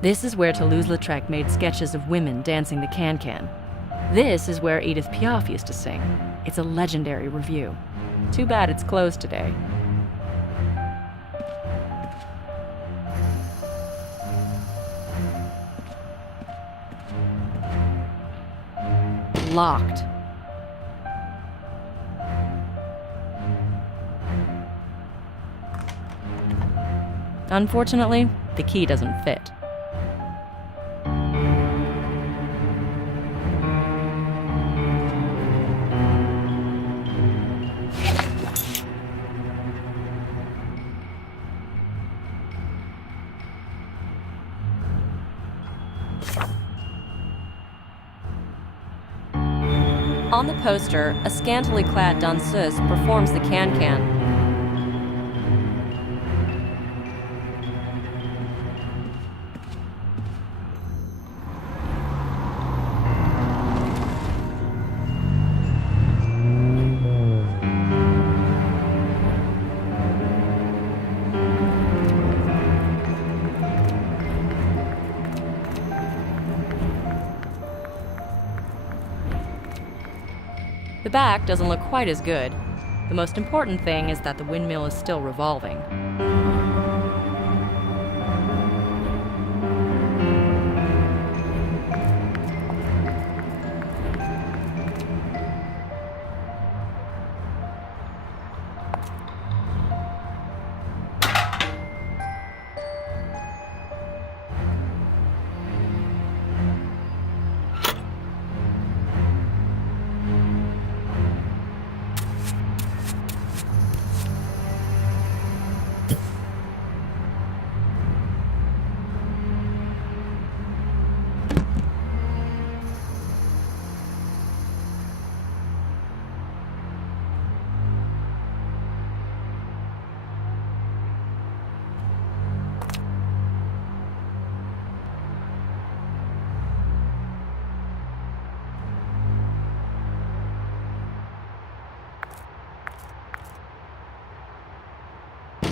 This is where Toulouse-Lautrec made sketches of women dancing the can-can. This is where Edith Piaf used to sing. It's a legendary revue. Too bad it's closed today. Locked. Unfortunately, the key doesn't fit. On the poster, a scantily clad danseuse performs the can-can. The back doesn't look quite as good. The most important thing is that the windmill is still revolving.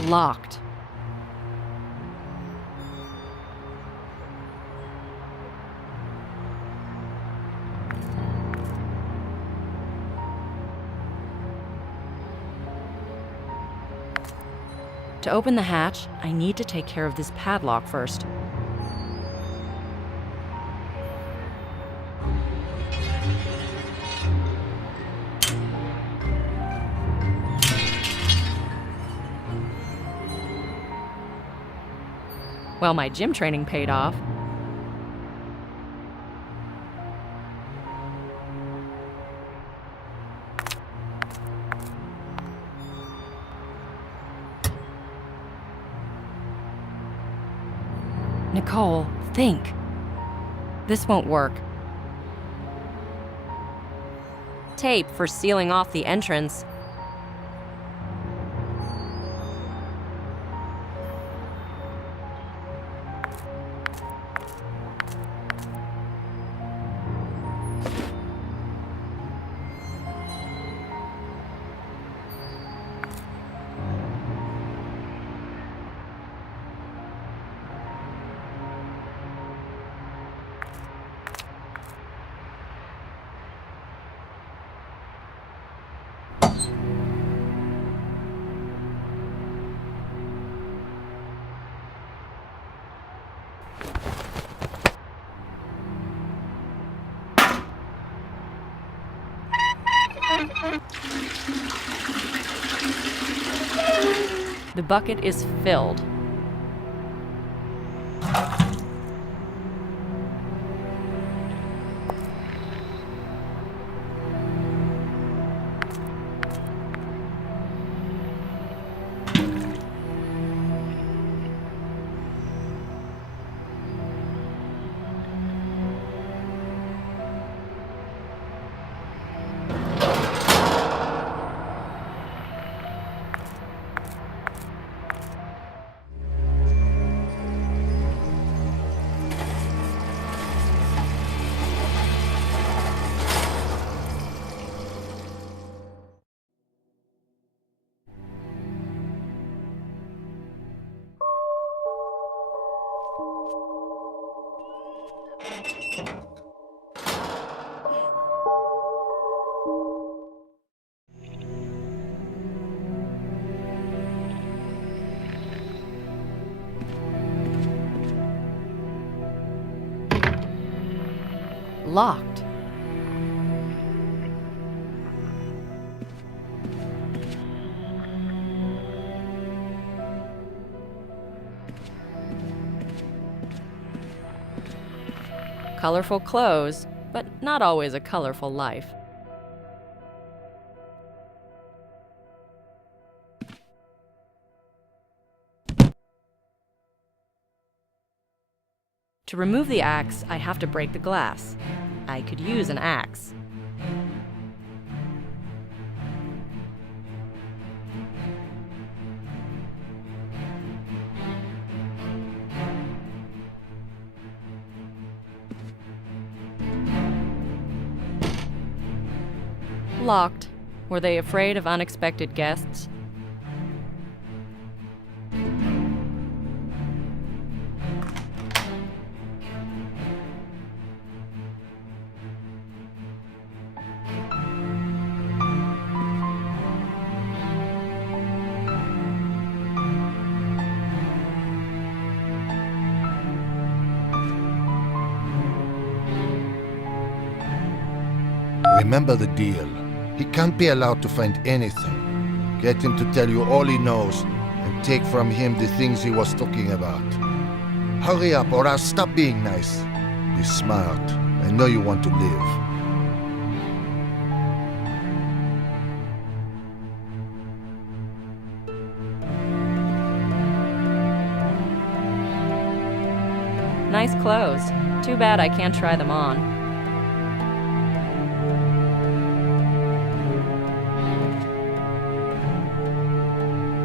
Locked. To open the hatch, I need to take care of this padlock first. Well, my gym training paid off. Nicole, think. This won't work. Tape for sealing off the entrance. The bucket is filled. Locked. Colorful clothes, but not always a colorful life. To remove the axe, I have to break the glass. I could use an axe. Locked. Were they afraid of unexpected guests? Remember the deal. He can't be allowed to find anything. Get him to tell you all he knows, and take from him the things he was talking about. Hurry up, or I'll stop being nice. Be smart. I know you want to live. Nice clothes. Too bad I can't try them on.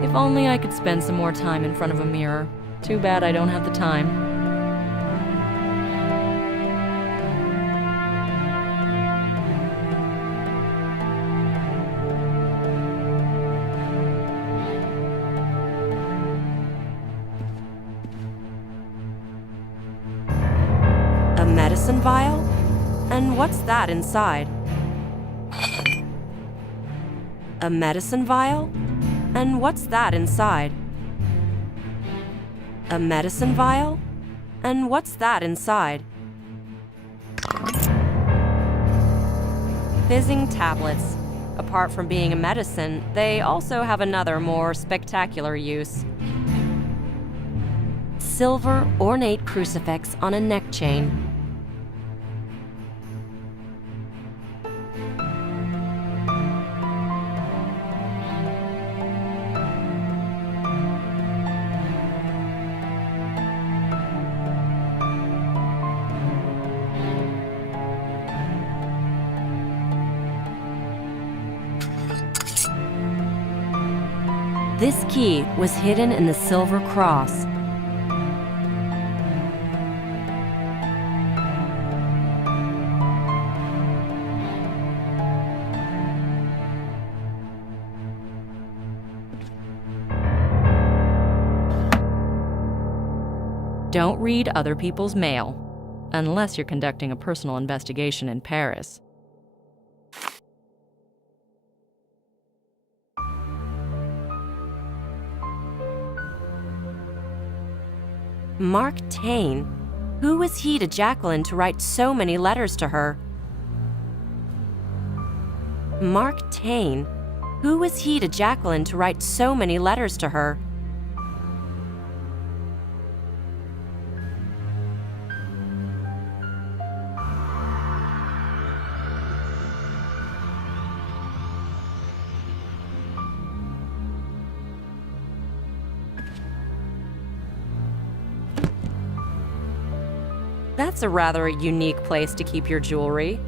If only I could spend some more time in front of a mirror. Too bad I don't have the time. A medicine vial? And what's that inside? A medicine vial? And what's that inside? A medicine vial? And what's that inside? Fizzing tablets. Apart from being a medicine, they also have another, more spectacular use. Silver ornate crucifix on a neck chain. This key was hidden in the silver cross. Don't read other people's mail, unless you're conducting a personal investigation in Paris. Mark Taine. Who was he to Jacqueline to write so many letters to her? Mark Taine. Who was he to Jacqueline to write so many letters to her? That's a rather unique place to keep your jewelry.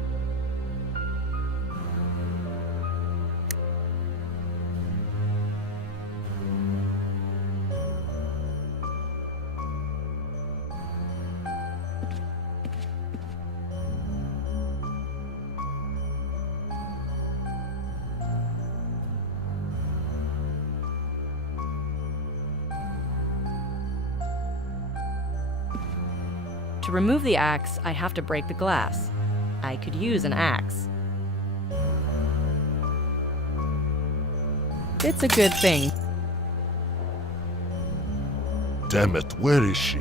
To remove the axe, I have to break the glass. I could use an axe. It's a good thing. Damn it, where is she?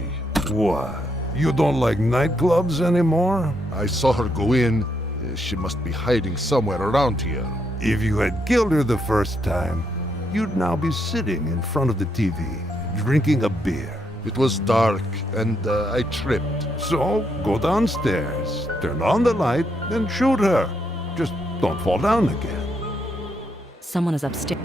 What? You don't like nightclubs anymore? I saw her go in. She must be hiding somewhere around here. If you had killed her the first time, you'd now be sitting in front of the TV, drinking a beer. It was dark, and I tripped. So, go downstairs, turn on the light, and shoot her. Just don't fall down again. Someone is upstairs.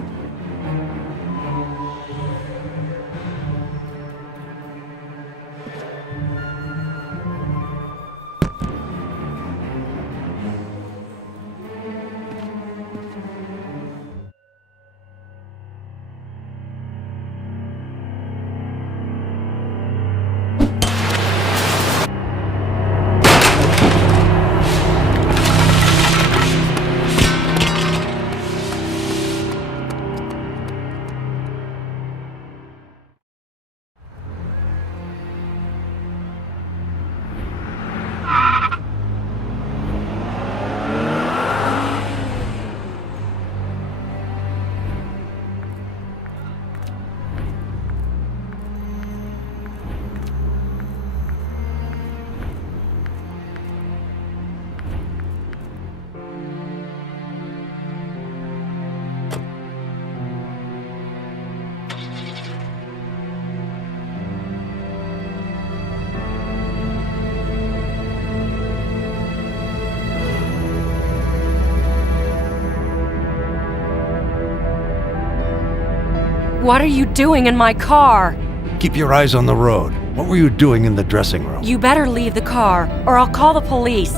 What are you doing in my car? Keep your eyes on the road. What were you doing in the dressing room? You better leave the car, or I'll call the police.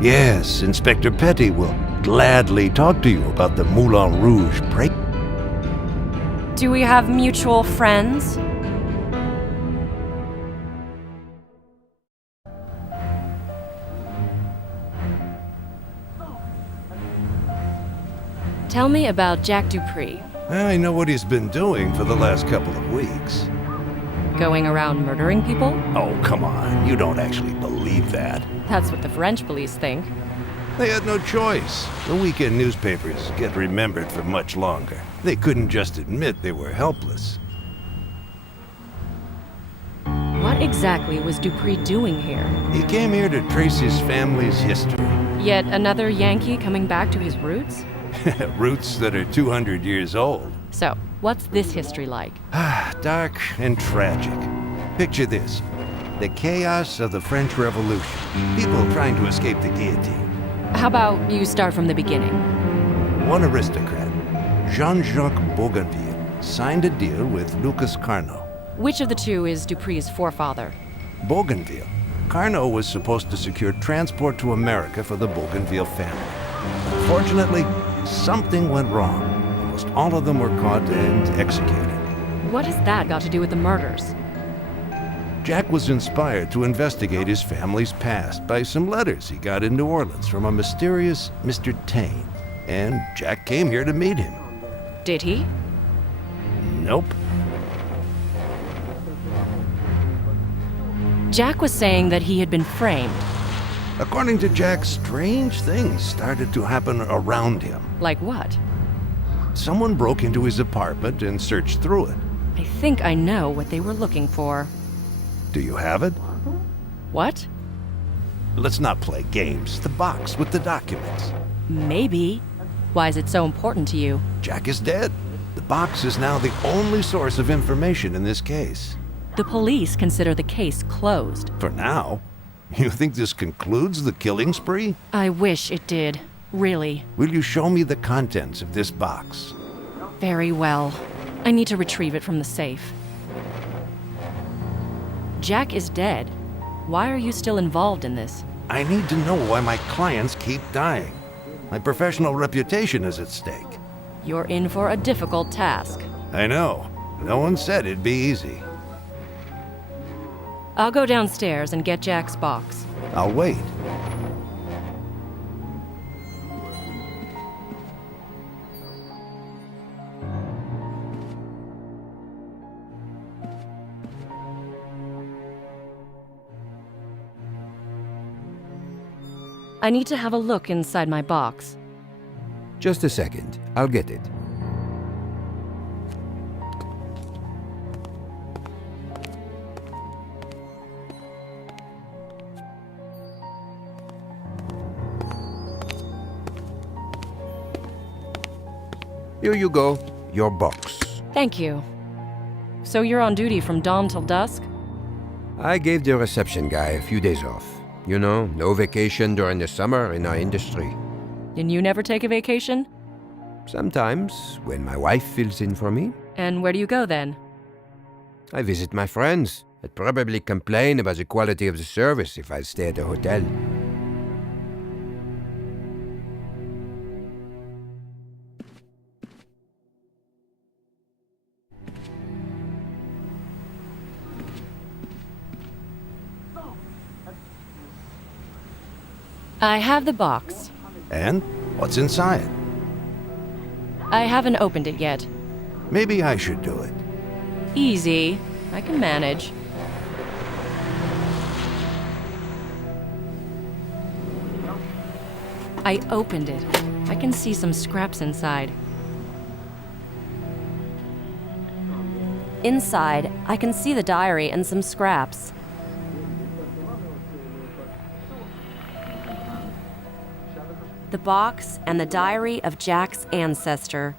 Yes, Inspector Petty will gladly talk to you about the Moulin Rouge break. Do we have mutual friends? Tell me about Jack Dupree. I know what he's been doing for the last couple of weeks. Going around murdering people? Oh, come on. You don't actually believe that. That's what the French police think. They had no choice. The weekend newspapers get remembered for much longer. They couldn't just admit they were helpless. What exactly was Dupree doing here? He came here to trace his family's history. Yet another Yankee coming back to his roots? Roots that are 200 years old. So, what's this history like? Dark and tragic. Picture this. The chaos of the French Revolution. People trying to escape the guillotine. How about you start from the beginning? One aristocrat, Jean-Jacques Bougainville, signed a deal with Lucas Carnot. Which of the two is Dupree's forefather? Bougainville. Carnot was supposed to secure transport to America for the Bougainville family. Unfortunately, something went wrong. Almost all of them were caught and executed. What has that got to do with the murders? Jack was inspired to investigate his family's past by some letters he got in New Orleans from a mysterious Mr. Taine. And Jack came here to meet him. Did he? Nope. Jack was saying that he had been framed. According to Jack, strange things started to happen around him. Like what? Someone broke into his apartment and searched through it. I think I know what they were looking for. Do you have it? What? Let's not play games. The box with the documents. Maybe. Why is it so important to you? Jack is dead. The box is now the only source of information in this case. The police consider the case closed. For now. You think this concludes the killing spree? I wish it did. Really. Will you show me the contents of this box? Very well. I need to retrieve it from the safe. Jack is dead. Why are you still involved in this? I need to know why my clients keep dying. My professional reputation is at stake. You're in for a difficult task. I know. No one said it'd be easy. I'll go downstairs and get Jack's box. I'll wait. I need to have a look inside my box. Just a second. I'll get it. Here you go, your box. Thank you. So you're on duty from dawn till dusk? I gave the reception guy a few days off. You know, no vacation during the summer in our industry. And you never take a vacation? Sometimes, when my wife fills in for me, And where do you go then? I visit my friends. I'd probably complain about the quality of the service if I stay at a hotel. I have the box. And what's inside? I haven't opened it yet. Maybe I should do it. Easy. I can manage. I opened it. I can see some scraps inside. Inside, I can see the diary and some scraps. The box and the diary of Jack's ancestor.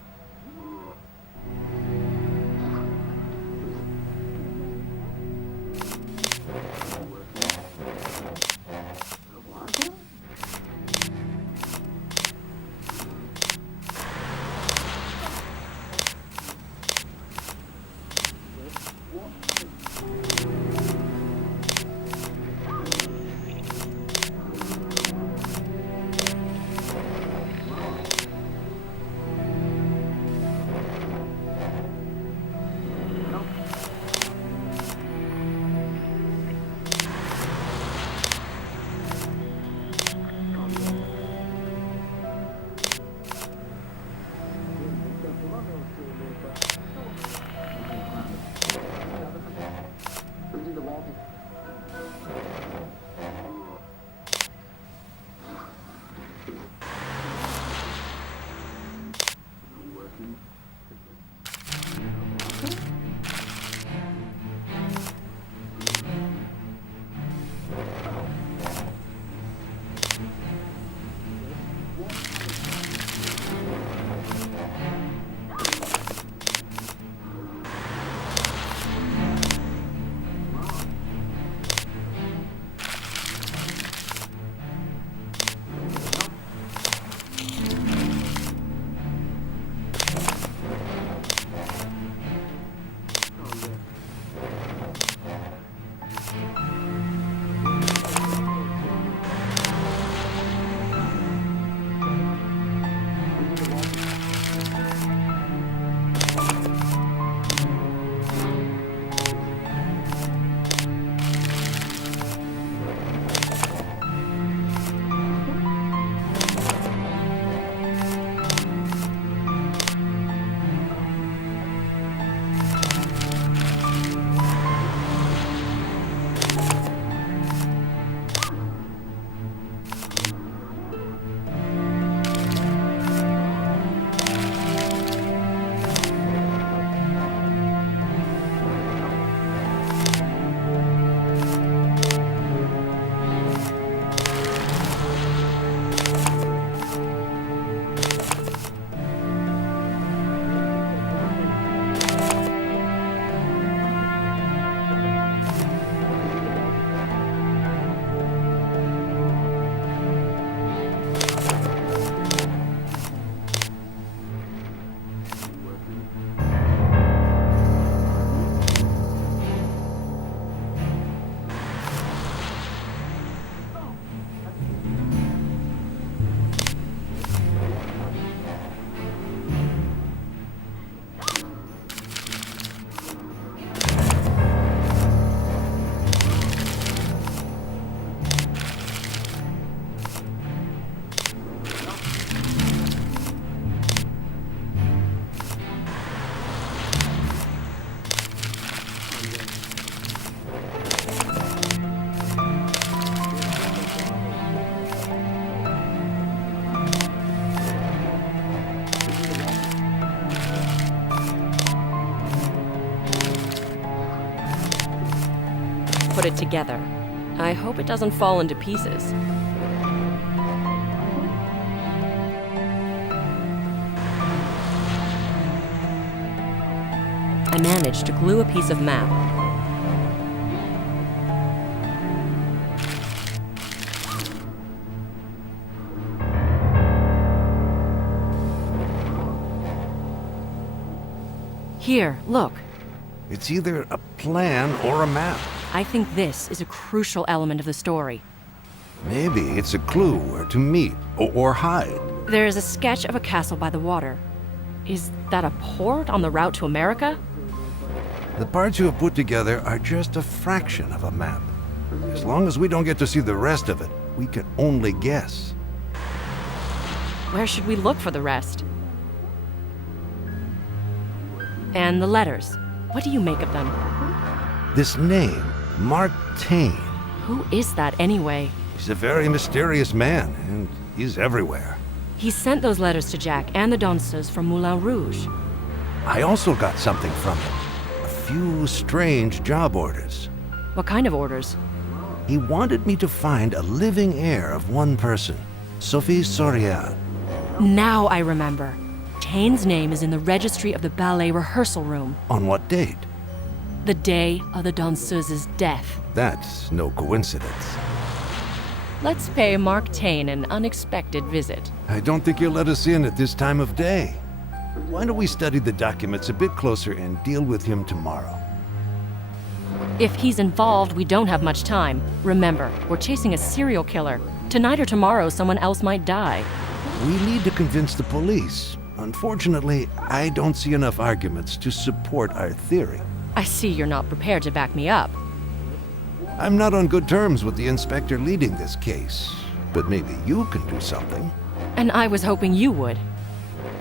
Put it together. I hope it doesn't fall into pieces. I managed to glue a piece of map. Here, look. It's either a plan or a map. I think this is a crucial element of the story. Maybe it's a clue where to meet or hide. There is a sketch of a castle by the water. Is that a port on the route to America? The parts you have put together are just a fraction of a map. As long as we don't get to see the rest of it, we can only guess. Where should we look for the rest? And the letters. What do you make of them? This name, Mark Twain. Who is that anyway? He's a very mysterious man, and he's everywhere. He sent those letters to Jack and the danseuses from Moulin Rouge. I also got something from him. A few strange job orders. What kind of orders? He wanted me to find a living heir of one person, Sophie Sorial. Now I remember. Taine's name is in the registry of the ballet rehearsal room. On what date? The day of the danseuse's death. That's no coincidence. Let's pay Mark Taine an unexpected visit. I don't think he'll let us in at this time of day. Why don't we study the documents a bit closer and deal with him tomorrow? If he's involved, we don't have much time. Remember, we're chasing a serial killer. Tonight or tomorrow, someone else might die. We need to convince the police. Unfortunately, I don't see enough arguments to support our theory. I see you're not prepared to back me up. I'm not on good terms with the inspector leading this case, but maybe you can do something. And I was hoping you would.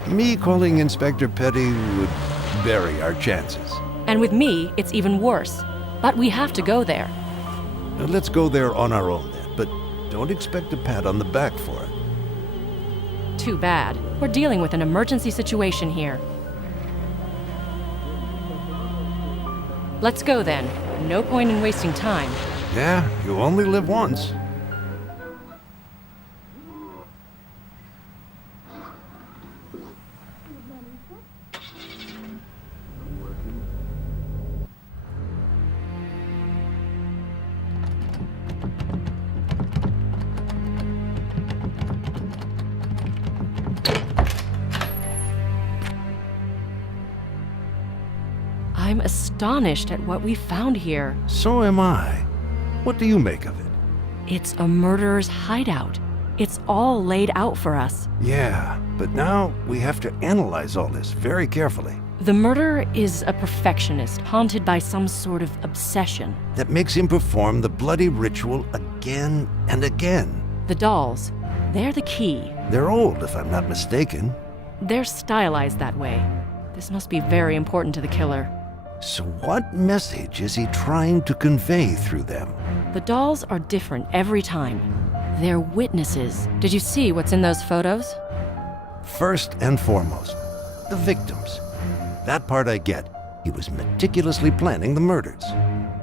Me calling Inspector Petty would bury our chances. And with me, it's even worse. But we have to go there. Let's go there on our own then, but don't expect a pat on the back for it. Too bad. We're dealing with an emergency situation here. Let's go then. No point in wasting time. Yeah, you only live once. I'm astonished at what we found here. So am I. What do you make of it? It's a murderer's hideout. It's all laid out for us. Yeah, but now we have to analyze all this very carefully. The murderer is a perfectionist, haunted by some sort of obsession. That makes him perform the bloody ritual again and again. The dolls, they're the key. They're old, if I'm not mistaken. They're stylized that way. This must be very important to the killer. So what message is he trying to convey through them? The dolls are different every time. They're witnesses. Did you see what's in those photos? First and foremost, the victims. That part I get. He was meticulously planning the murders.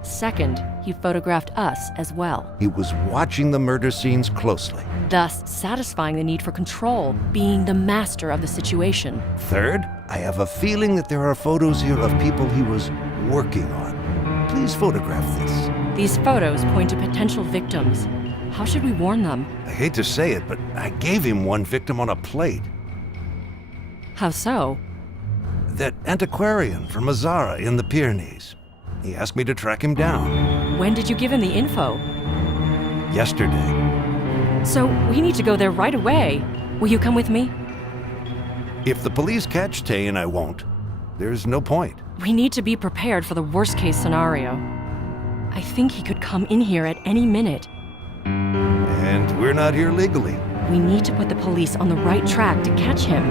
Second, he photographed us as well, He was watching the murder scenes closely. thus satisfying the need for control, being the master of the situation. Third, I have a feeling that there are photos here of people he was working on. Please photograph this. These photos point to potential victims. How should we warn them? I hate to say it, but I gave him one victim on a plate. How so? That antiquarian from Mazara in the Pyrenees. He asked me to track him down. When did you give him the info? Yesterday. So we need to go there right away. Will you come with me? If the police catch Taine, I won't. There's no point. We need to be prepared for the worst case scenario. I think he could come in here at any minute. And we're not here legally. We need to put the police on the right track to catch him.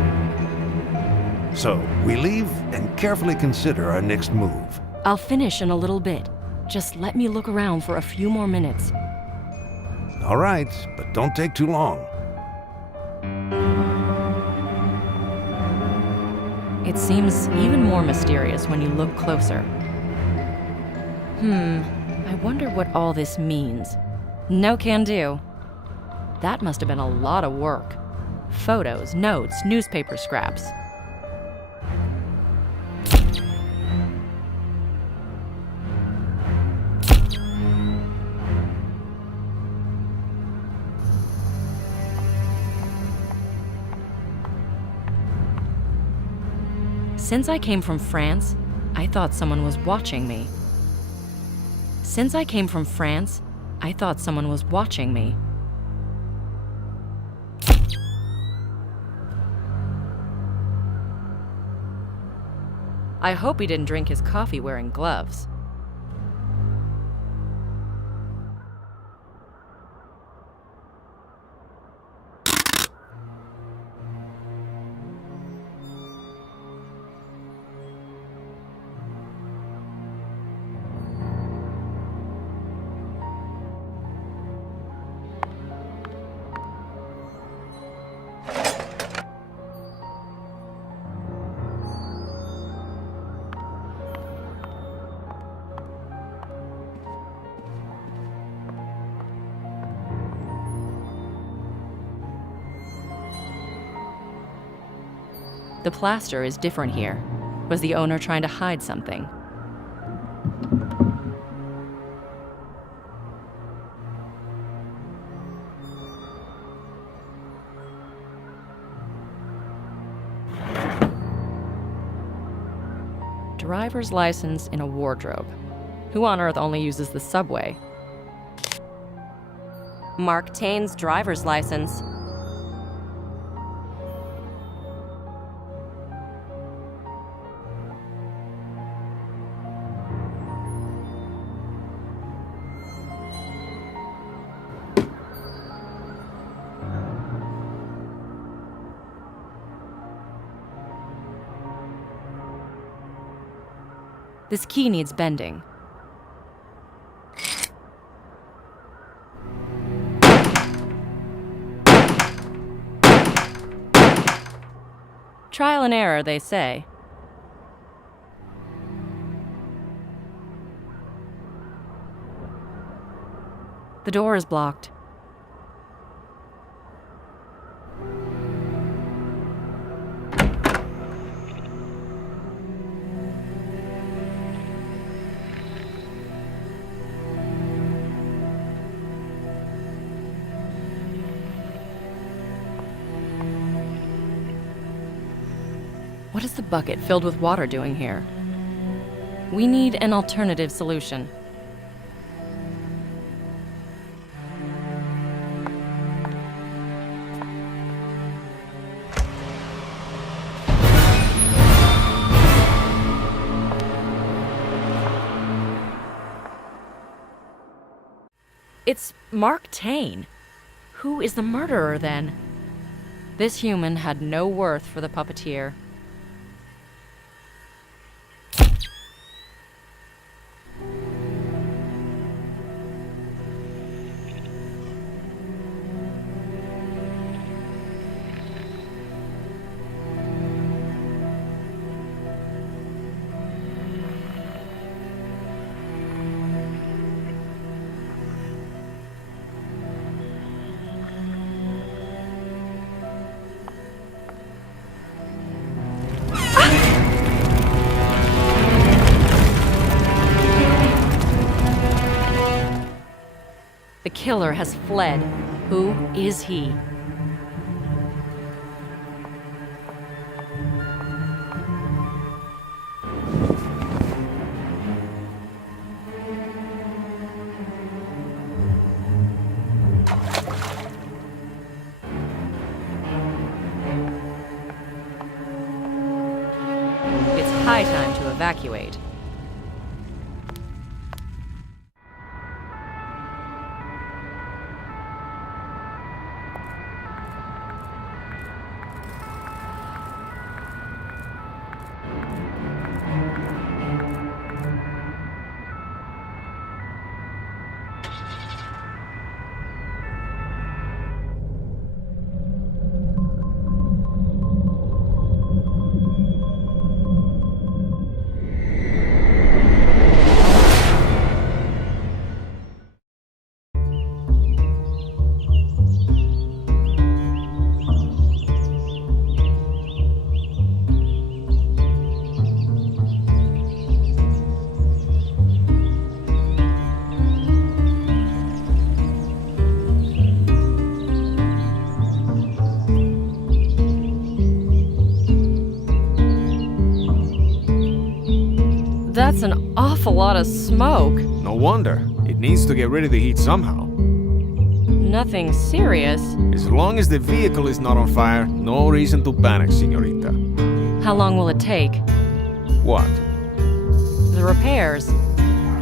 So we leave and carefully consider our next move. I'll finish in a little bit. Just let me look around for a few more minutes. All right, but don't take too long. It seems even more mysterious when you look closer. I wonder what all this means. No can do. That must have been a lot of work. Photos, notes, newspaper scraps. Since I came from France, I thought someone was watching me. Since I came from France, I thought someone was watching me. I hope he didn't drink his coffee wearing gloves. The plaster is different here. Was the owner trying to hide something? Driver's license in a wardrobe. Who on earth only uses the subway? Mark Tain's driver's license. This key needs bending. Trial and error, they say. The door is blocked. What is the bucket filled with water doing here? We need an alternative solution. It's Mark Tain. Who is the murderer then? This human had no worth for the puppeteer. The killer has fled. Who is he? It's high time to evacuate. That's an awful lot of smoke. No wonder. It needs to get rid of the heat somehow. Nothing serious. As long as the vehicle is not on fire, no reason to panic, señorita. How long will it take? What? The repairs.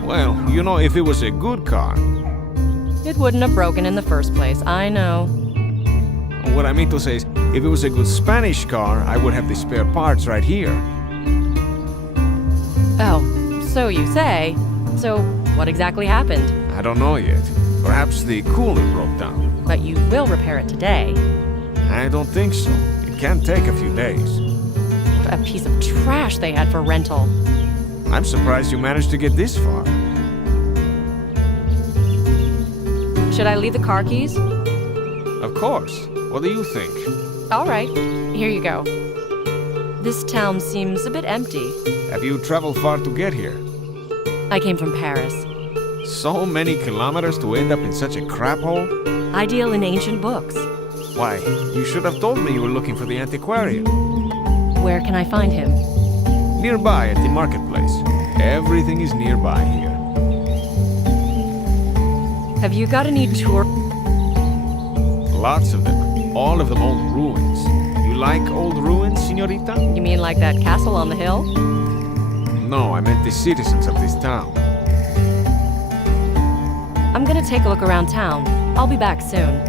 Well, you know, if it was a good car. It wouldn't have broken in the first place, I know. What I mean to say is, if it was a good Spanish car, I would have the spare parts right here. Oh, so you say. So, what exactly happened? I don't know yet. Perhaps the cooler broke down. But you will repair it today. I don't think so. It can take a few days. What a piece of trash they had for rental. I'm surprised you managed to get this far. Should I leave the car keys? Of course. What do you think? All right, here you go. This town seems a bit empty. Have you traveled far to get here? I came from Paris. So many kilometers to end up in such a crap hole? I deal in ancient books. Why, you should have told me you were looking for the antiquarian. Where can I find him? Nearby at the marketplace. Everything is nearby here. Have you got any tour? Lots of them. All of them old ruins. You like old ruins, señorita? You mean like that castle on the hill? No, I meant the citizens of this town. I'm gonna take a look around town. I'll be back soon.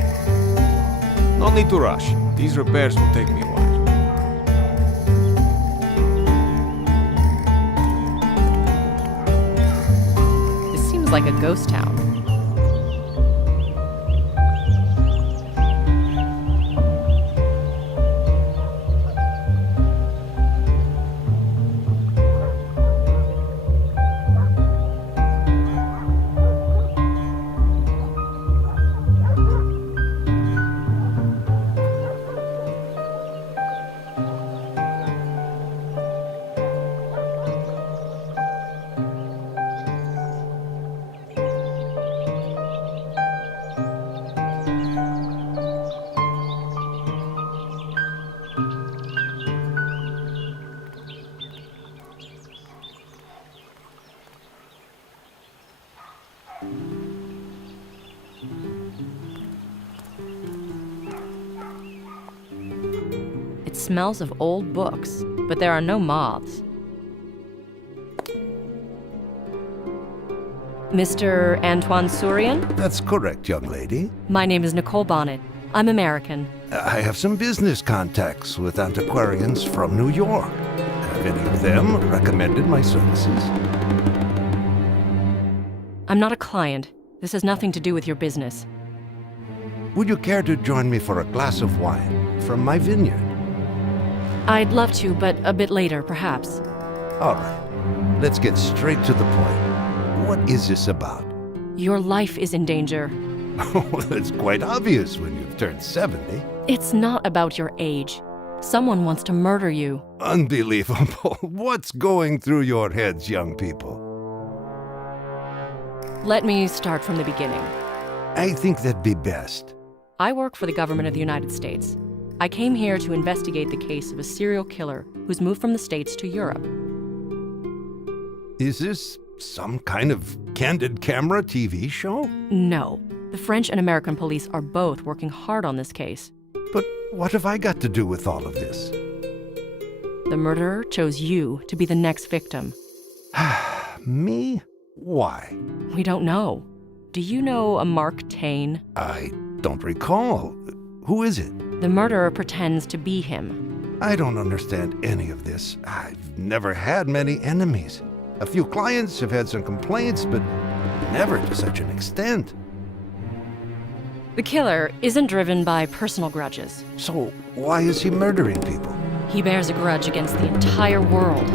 No need to rush. These repairs will take me a while. This seems like a ghost town. It smells of old books, but there are no moths. Mr. Antoine Sourian? That's correct, young lady. My name is Nicole Bonnet. I'm American. I have some business contacts with antiquarians from New York. Have any of them recommended my services? I'm not a client. This has nothing to do with your business. Would you care to join me for a glass of wine from my vineyard? I'd love to, but a bit later, perhaps. All right, let's get straight to the point. What is this about? Your life is in danger. Oh, that's quite obvious when you've turned 70. It's not about your age. Someone wants to murder you. Unbelievable. What's going through your heads, young people? Let me start from the beginning. I think that'd be best. I work for the government of the United States. I came here to investigate the case of a serial killer who's moved from the States to Europe. Is this some kind of candid camera TV show? No. The French and American police are both working hard on this case. But what have I got to do with all of this? The murderer chose you to be the next victim. Me? Why? We don't know. Do you know a Mark Twain? I don't recall. Who is it? The murderer pretends to be him. I don't understand any of this. I've never had many enemies. A few clients have had some complaints, but never to such an extent. The killer isn't driven by personal grudges. So why is he murdering people? He bears a grudge against the entire world,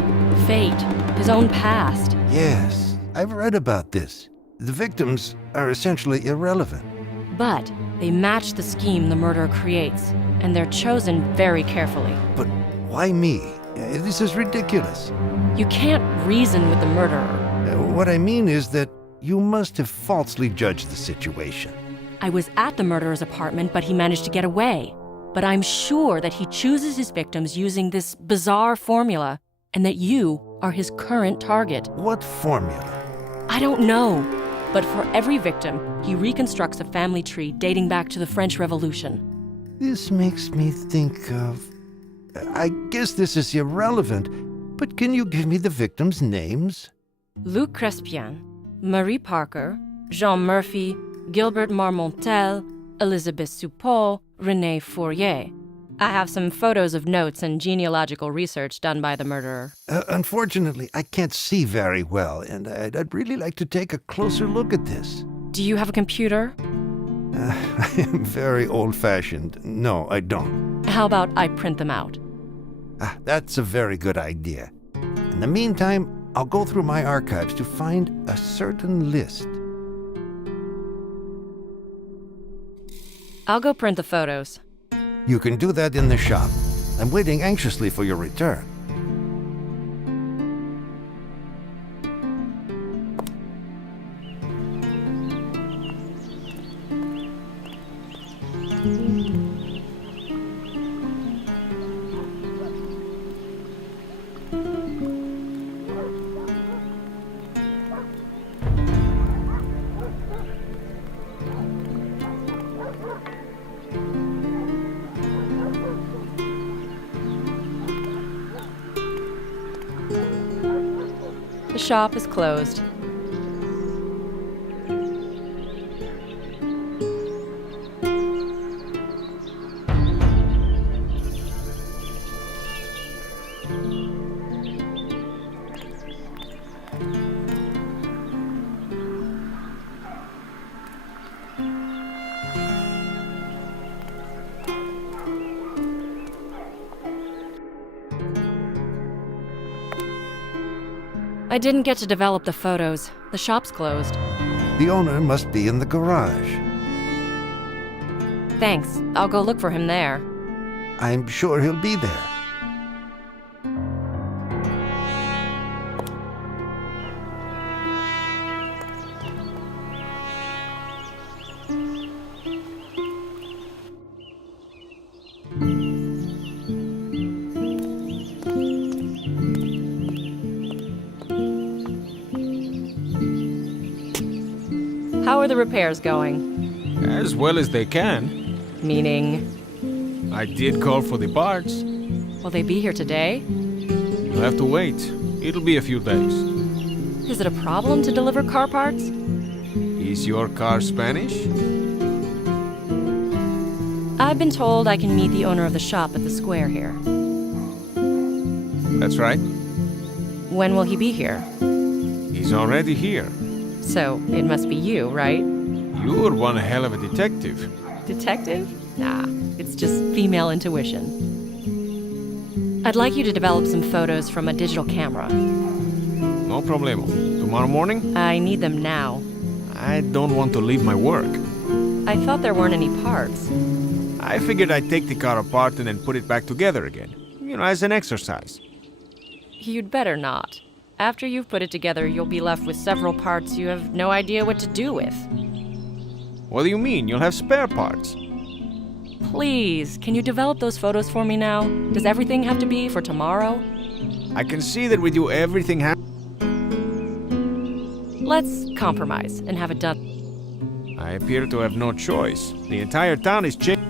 fate, his own past. Yes, I've read about this. The victims are essentially irrelevant. But they match the scheme the murderer creates, and they're chosen very carefully. But why me? This is ridiculous. You can't reason with the murderer. What I mean is that you must have falsely judged the situation. I was at the murderer's apartment, but he managed to get away. But I'm sure that he chooses his victims using this bizarre formula, and that you are his current target. What formula? I don't know, but for every victim, he reconstructs a family tree dating back to the French Revolution. This makes me think of... I guess this is irrelevant, but can you give me the victims' names? Luc Crespien, Marie Parker, Jean Murphy, Gilbert Marmontel, Elizabeth Suppot, René Fourier. I have some photos of notes and genealogical research done by the murderer. Unfortunately, I can't see very well, and I'd really like to take a closer look at this. Do you have a computer? I am very old-fashioned. No, I don't. How about I print them out? That's a very good idea. In the meantime, I'll go through my archives to find a certain list. I'll go print the photos. You can do that in the shop. I'm waiting anxiously for your return. The shop is closed. I didn't get to develop the photos. The shop's closed. The owner must be in the garage. Thanks. I'll go look for him there. I'm sure he'll be there. How are the repairs going? As well as they can. Meaning, I did call for the parts. will they be here today? You'll have to wait. It'll be a few days. Is it a problem to deliver car parts? Is your car Spanish? I've been told I can meet the owner of the shop at the square here. That's right. When will he be here? He's already here. So, it must be you, right? You're one hell of a detective. Detective? Nah, it's just female intuition. I'd like you to develop some photos from a digital camera. No problemo. Tomorrow morning? I need them now. I don't want to leave my work. I thought there weren't any parts. I figured I'd take the car apart and then put it back together again. You know, as an exercise. You'd better not. After you've put it together, you'll be left with several parts you have no idea what to do with. What do you mean? You'll have spare parts. Please, can you develop those photos for me now? Does everything have to be for tomorrow? I can see that with you everything Let's compromise and have it done. I appear to have no choice. The entire town is changed.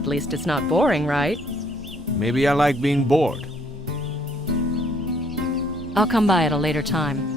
At least it's not boring, right? Maybe I like being bored. I'll come by at a later time.